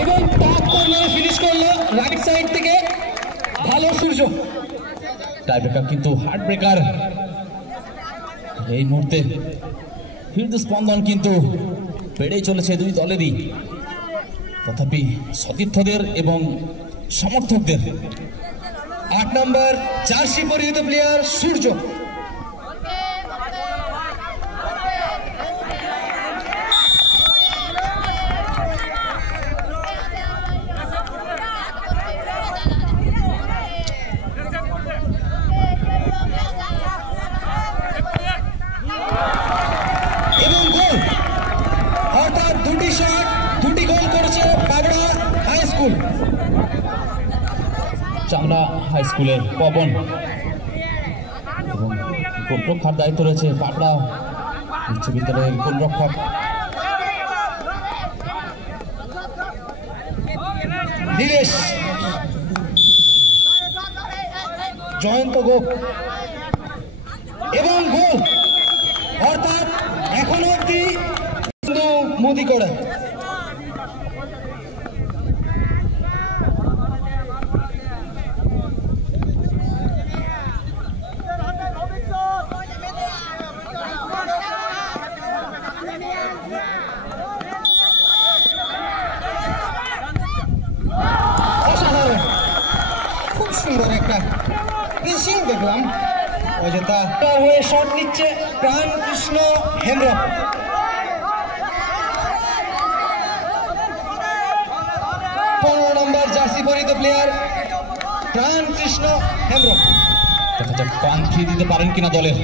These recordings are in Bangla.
এবং টপ কর্নারে ফিনিশ করলো রাইট সাইড থেকে ভালো সূর্য। টাইব্রেকার কিন্তু হার্ট ব্রেকার। এই মুহূর্তে হৃদস্পন্দন কিন্তু বেড়েই চলেছে দুই দলেরই, তথাপি সতীর্থদের এবং সমর্থকদের। 8 নম্বর জার্সি পরিহিত প্লেয়ার সূর্য। এবং গোল, অর্থাৎ দুটি শট, দুটি গোল করেছে পাবড়া হাই স্কুল। চামড়া হাই স্কুলের পবন এবং গোলরক্ষার দায়িত্ব রয়েছে পাবড়া উচ্চ বিদ্যালয়ের গোলরক্ষক নীলেশ জয়ন্ত গোপ। এবং গোল, অর্থাৎ এখনো অব্দি মোদি করে। অসাধারণ, খুব সুন্দর একটা ফিনিশিং দেখলাম। অযথা হয়ে শট নিচ্ছে প্রাণকৃষ্ণ হেমব্রম। 15 নম্বর জার্সি পরিহিত প্লেয়ার প্রাণকৃষ্ণ হেমব্রম। দেখা যাক পান খেয়ে দিতে পারেন কিনা দলের।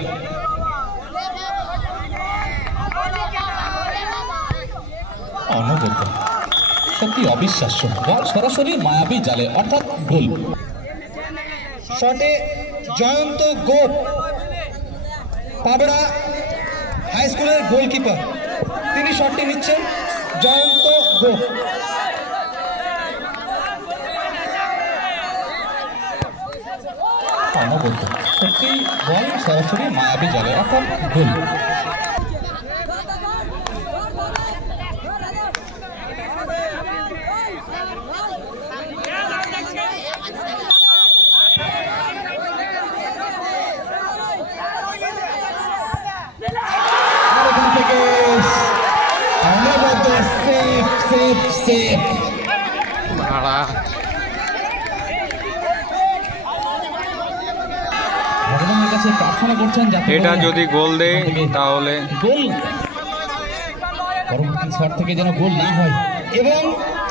অনবদ্য, সত্যি অবিশ্বাস্য, বল সরাসরি মায়াবী জালে, অর্থাৎ গোল। শটে জয়ন্ত গোপ, পাবড়া হাই স্কুলের গোলকিপার, তিনি শটটি নিচ্ছেন। জয়ন্ত গোপ। অনবদ্য, সত্যি বল সরাসরি মায়াবী জালে, অর্থাৎ গোল। ভগবানের কাছে প্রার্থনা করছেন এটা যদি গোল দেয় তাহলে গোল, পরবর্তী শট থেকে যেন গোল না হয়। এবং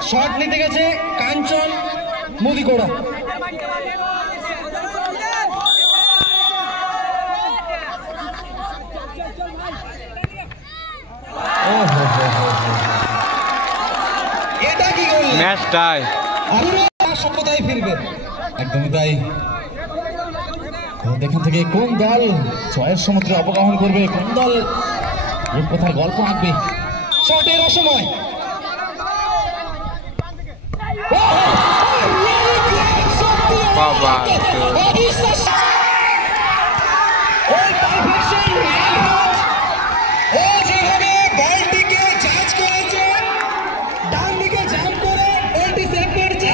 শট নিতে গেছে কাঞ্চন মুদিকোড়া। এটা কি গোল? ম্যাচ টাই, সভ্যতায় ফিরবে। একদমই তাই। এখান থেকে কোন দল জয়ের সমুদ্রে অবগাহন করবে, কোন দল রূপকথার গল্প আঁকবে। শটের অসময় বাবা যেভাবে বলটিকে জাজ করেছে, ডান দিকে জাম্প করে বলটি সেভ করেছে।